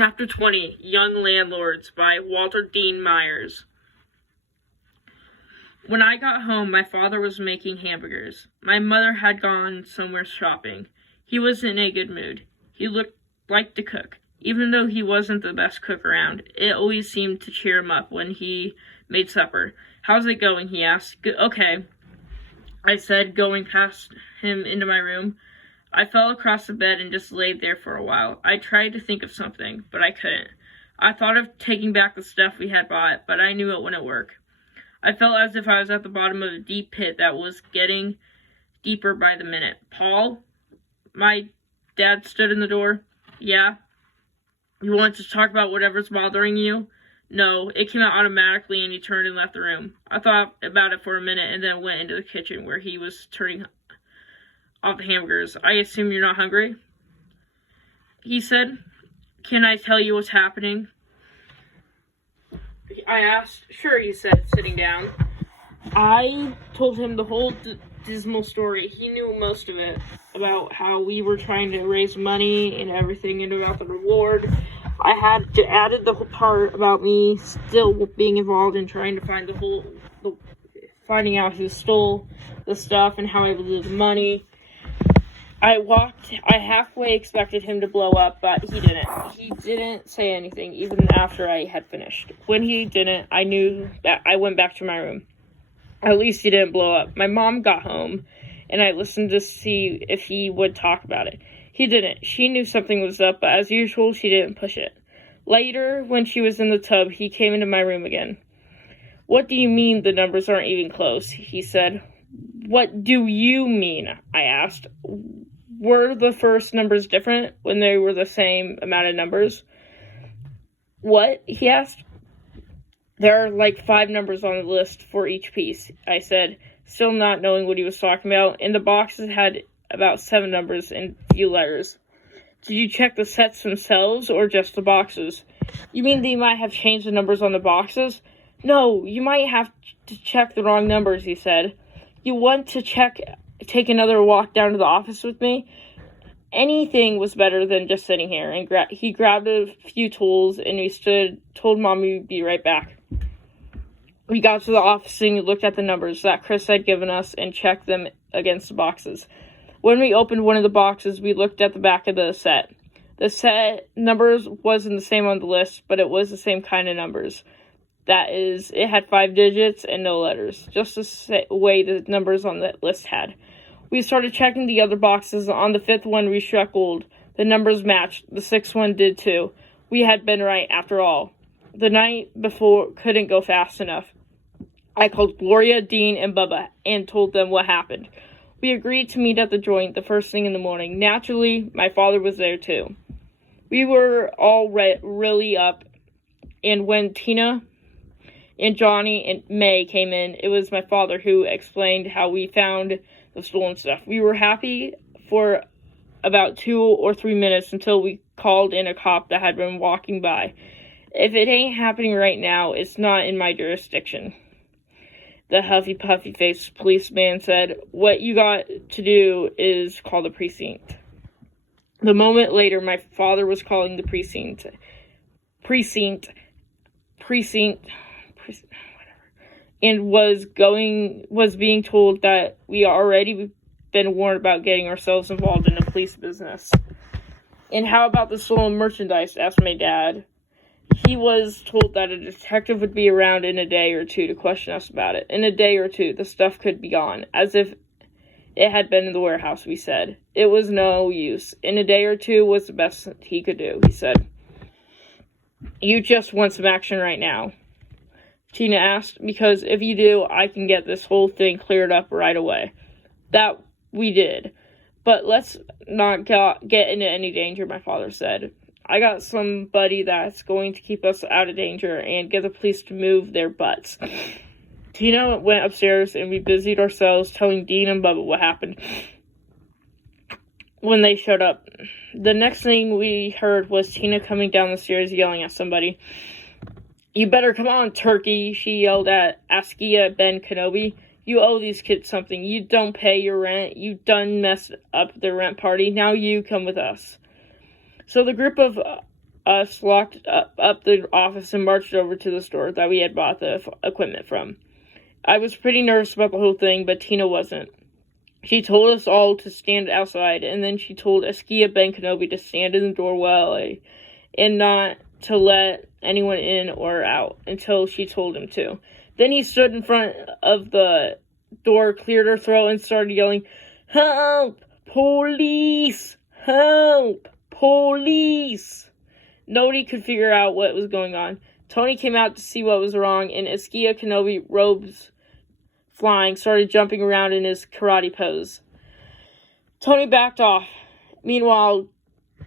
Chapter 20, Young Landlords by Walter Dean Myers. When I got home, my father was making hamburgers. My mother had gone somewhere shopping. He was in a good mood. He liked to cook. Even though he wasn't the best cook around, it always seemed to cheer him up when he made supper. "How's it going?" he asked. "Okay," I said, going past him into my room. I fell across the bed and just laid there for a while. I tried to think of something, but I couldn't. I thought of taking back the stuff we had bought, but I knew it wouldn't work. I felt as if I was at the bottom of a deep pit that was getting deeper by the minute. "Paul?" My dad stood in the door. "Yeah?" "You want to talk about whatever's bothering you?" "No." It came out automatically, and he turned and left the room. I thought about it for a minute and then went into the kitchen where he was turning off the hamburgers. "I assume you're not hungry?" he said. "Can I tell you what's happening?" I asked. "Sure," he said, sitting down. I told him the whole dismal story. He knew most of it, about how we were trying to raise money and everything, and about the reward. I had added the whole part about me still being involved in trying to find finding out who stole the stuff and how I blew the money. I halfway expected him to blow up, but he didn't. He didn't say anything, even after I had finished. When he didn't, I knew that I went back to my room. At least he didn't blow up. My mom got home, and I listened to see if he would talk about it. He didn't. She knew something was up, but as usual, she didn't push it. Later, when she was in the tub, he came into my room again. "What do you mean the numbers aren't even close?" he said. "What do you mean?" I asked. "Were the first numbers different when they were the same amount of numbers?" "What?" he asked. "There are like 5 numbers on the list for each piece," I said, still not knowing what he was talking about, and the boxes had about 7 numbers and few letters. "Did you check the sets themselves or just the boxes?" "You mean they might have changed the numbers on the boxes?" "No, you might have to check the wrong numbers," he said. "You want to take another walk down to the office with me?" Anything was better than just sitting here, and he grabbed a few tools, and we told Mom we'd be right back. We got to the office and looked at the numbers that Chris had given us and checked them against the boxes. When we opened one of the boxes, we looked at the back of the set. The set numbers wasn't the same on the list, but it was the same kind of numbers. That is, it had 5 digits and no letters, just the way the numbers on the list had. We started checking the other boxes. On the 5th one, we chuckled. The numbers matched. The 6th one did too. We had been right after all. The night before couldn't go fast enough. I called Gloria, Dean, and Bubba and told them what happened. We agreed to meet at the joint the first thing in the morning. Naturally, my father was there too. We were all really up, and when Tina and Johnny and May came in, it was my father who explained how we found the stolen stuff. We were happy for about 2 or 3 minutes until we called in a cop that had been walking by. "If it ain't happening right now, it's not in my jurisdiction," the huffy-puffy-faced policeman said. "What you got to do is call the precinct." The moment later, my father was calling the precinct, and was being told that we already been warned about getting ourselves involved in the police business. "And how about the stolen merchandise?" asked my dad. He was told that a detective would be around in a day or 2 to question us about it. In a day or 2, the stuff could be gone, as if it had been in the warehouse, we said. It was no use. In a day or 2 was the best he could do, he said. "You just want some action right now?" Tina asked. "Because if you do, I can get this whole thing cleared up right away." That we did. "But let's not get into any danger," my father said. "I got somebody that's going to keep us out of danger and get the police to move their butts." Tina went upstairs, and we busied ourselves telling Dean and Bubba what happened when they showed up. The next thing we heard was Tina coming down the stairs yelling at somebody. "You better come on, turkey," she yelled at Askia Ben Kenobi. "You owe these kids something. You don't pay your rent. You done messed up the rent party. Now you come with us." So the group of us, locked up the office, and marched over to the store that we had bought the equipment from. I was pretty nervous about the whole thing, but Tina wasn't. She told us all to stand outside, and then she told Askia Ben Kenobi to stand in the doorway and not to let anyone in or out until she told him to. Then he stood in front of the door, cleared her throat, and started yelling, "Help! Police! Help! Police!" Nobody could figure out what was going on. Tony came out to see what was wrong, and Askia Kenobi, robes flying, started jumping around in his karate pose. Tony backed off. Meanwhile,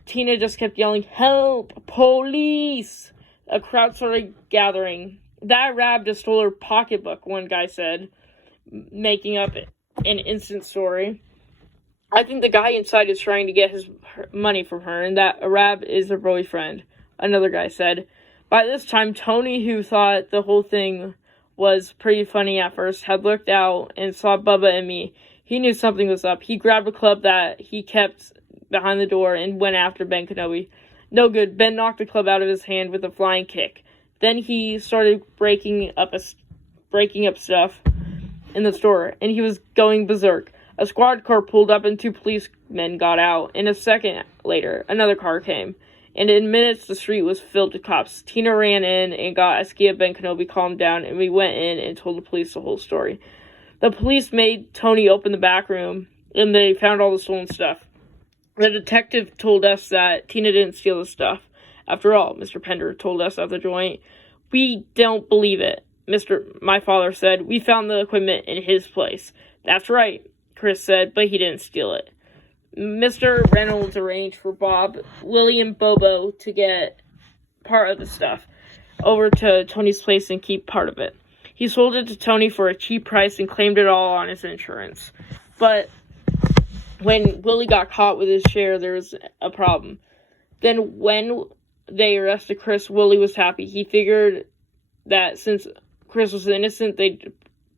Tina just kept yelling, "Help! Police!" A crowd started gathering. "That Rab just stole her pocketbook," one guy said, making up an instant story. "I think the guy inside is trying to get his money from her, and that Arab is her boyfriend," another guy said. By this time, Tony, who thought the whole thing was pretty funny at first, had looked out and saw Bubba and me. He knew something was up. He grabbed a club that he kept behind the door and went after Ben Kenobi. No good. Ben knocked the club out of his hand with a flying kick. Then he started breaking up stuff in the store, and he was going berserk. A squad car pulled up and 2 policemen got out, and a second later, another car came. And in minutes, the street was filled with cops. Tina ran in and got Askia Ben Kenobi calmed down, and we went in and told the police the whole story. The police made Tony open the back room, and they found all the stolen stuff. The detective told us that Tina didn't steal the stuff. After all, Mr. Pender told us at the joint. "We don't believe it," my father said. "We found the equipment in his place." "That's right," Chris said, "but he didn't steal it." Mr. Reynolds arranged for Bob, Willie, and Bobo to get part of the stuff over to Tony's place and keep part of it. He sold it to Tony for a cheap price and claimed it all on his insurance. But when Willie got caught with his share, there was a problem. Then when they arrested Chris, Willie was happy. He figured that since Chris was innocent, they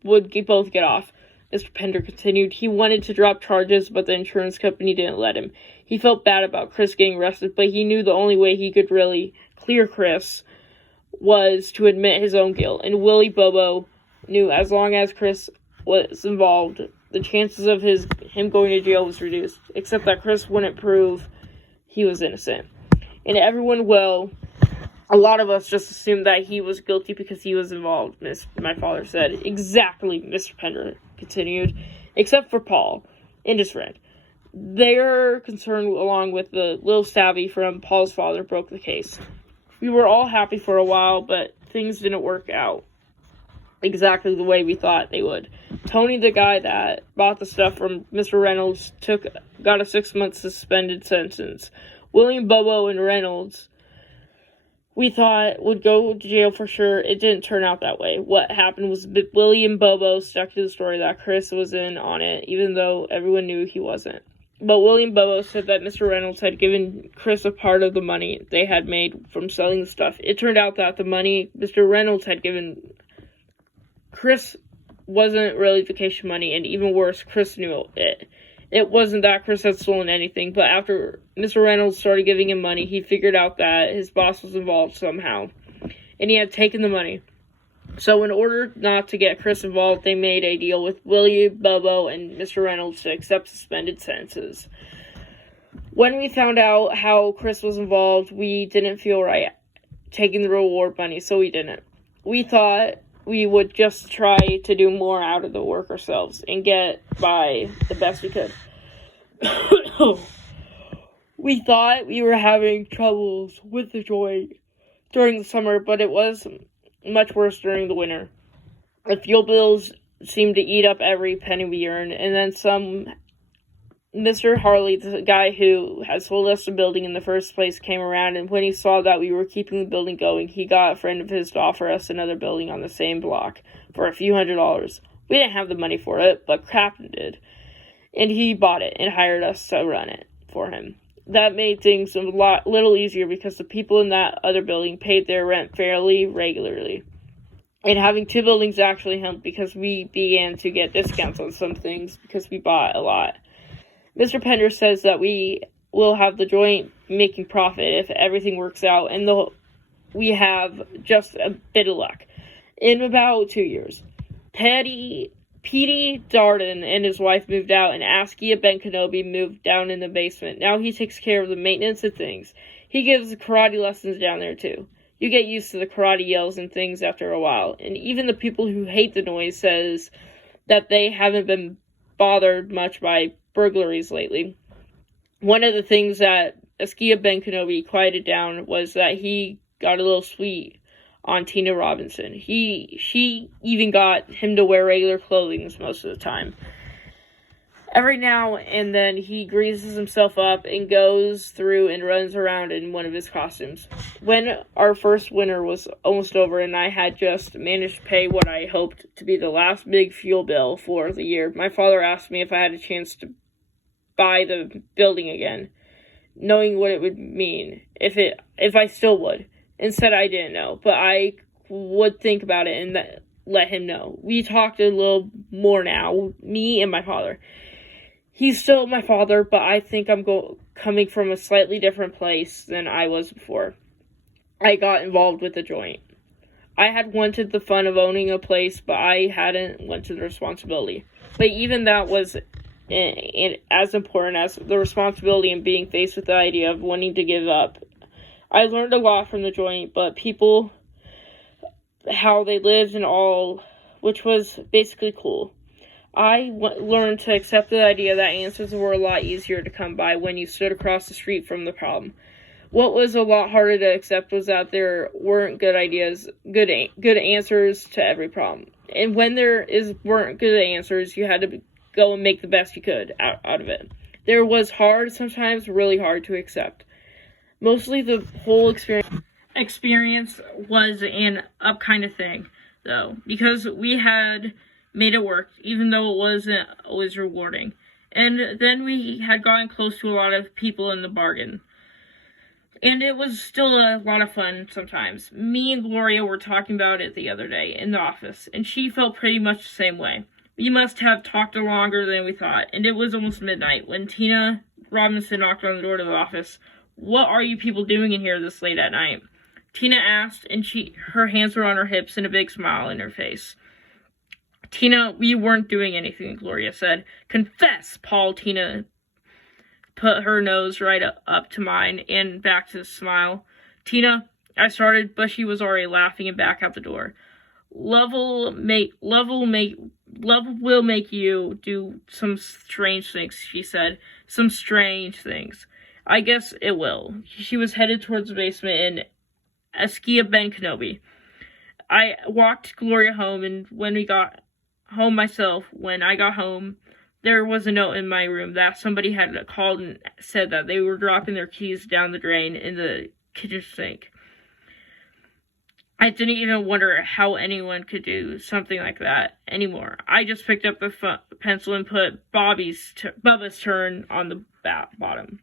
would both get off. Mr. Pender continued. He wanted to drop charges, but the insurance company didn't let him. He felt bad about Chris getting arrested, but he knew the only way he could really clear Chris was to admit his own guilt. And Willie Bobo knew as long as Chris was involved, the chances of him going to jail was reduced, except that Chris wouldn't prove he was innocent. And a lot of us just assumed that he was guilty because he was involved, my father said. "Exactly," Mr. Pender continued, "except for Paul and his friend. Their concern, along with the little savvy from Paul's father, broke the case. We were all happy for a while, but things didn't work out exactly the way we thought they would. Tony, the guy that bought the stuff from Mr. Reynolds, got a 6-month suspended sentence. William, Bobo, and Reynolds, we thought would go to jail for sure. It didn't turn out that way. What happened was Willie and Bobo stuck to the story that Chris was in on it, even though everyone knew he wasn't. But William Bobo said that Mr. Reynolds had given Chris a part of the money they had made from selling the stuff. It turned out that the money Mr. Reynolds had given Chris wasn't really vacation money, and even worse, Chris knew it. It wasn't that Chris had stolen anything, but after Mr. Reynolds started giving him money, he figured out that his boss was involved somehow, and he had taken the money. So in order not to get Chris involved, they made a deal with Willie, Bobo, and Mr. Reynolds to accept suspended sentences. When we found out how Chris was involved, we didn't feel right taking the reward money, so we didn't. We thought we would just try to do more out of the work ourselves and get by the best we could. We thought we were having troubles with the joint during the summer, but it was much worse during the winter. The fuel bills seemed to eat up every penny we earned, and then Mr. Harley, the guy who had sold us the building in the first place, came around, and when he saw that we were keeping the building going, he got a friend of his to offer us another building on the same block for a few $100s. We didn't have the money for it, but Crafton did, and he bought it and hired us to run it for him. That made things a little easier because the people in that other building paid their rent fairly regularly. And having 2 buildings actually helped because we began to get discounts on some things because we bought a lot. Mr. Pender says that we will have the joint making profit if everything works out and we have just a bit of luck. In about 2 years, Petey Darden and his wife moved out, and Askia Ben Kenobi moved down in the basement. Now he takes care of the maintenance of things. He gives karate lessons down there too. You get used to the karate yells and things after a while, and even the people who hate the noise says that they haven't been bothered much by burglaries lately. One of the things that Askia Ben Kenobi quieted down was that he got a little sweet on Tina Robinson. She even got him to wear regular clothing most of the time. Every now and then he greases himself up and goes through and runs around in one of his costumes. When our first winter was almost over and I had just managed to pay what I hoped to be the last big fuel bill for the year, my father asked me if I had a chance to buy the building again, knowing what it would mean if I still would. And said I didn't know, but I would think about it and let him know. We talked a little more now, me and my father. He's still my father, but I think I'm coming from a slightly different place than I was before I got involved with the joint. I had wanted the fun of owning a place, but I hadn't wanted the responsibility. But even that was as important as the responsibility and being faced with the idea of wanting to give up. I learned a lot from the joint, but people, how they lived and all, which was basically cool. I learned to accept the idea that answers were a lot easier to come by when you stood across the street from the problem. What was a lot harder to accept was that there weren't good answers to every problem. And when weren't good answers, you had to go and make the best you could out of it. There was hard, sometimes really hard to accept. Mostly the whole experience was an up kind of thing, though, because we had made it work, even though it wasn't always rewarding. And then we had gotten close to a lot of people in the bargain. And it was still a lot of fun sometimes. Me and Gloria were talking about it the other day in the office, and she felt pretty much the same way. We must have talked longer than we thought, and it was almost midnight when Tina Robinson knocked on the door to the office. "What are you people doing in here this late at night?" Tina asked, and her hands were on her hips and a big smile in her face. "Tina, we weren't doing anything," Gloria said. "Confess, Paul." Tina put her nose right up to mine and back to the smile. "Tina," I started, but she was already laughing and back out the door. Love will make you do some strange things," she said. "Some strange things. I guess it will." She was headed towards the basement in Askia Ben Kenobi. I walked Gloria home, and when I got home, there was a note in my room that somebody had called and said that they were dropping their keys down the drain in the kitchen sink. I didn't even wonder how anyone could do something like that anymore. I just picked up the pencil and put Bubba's turn on the bottom.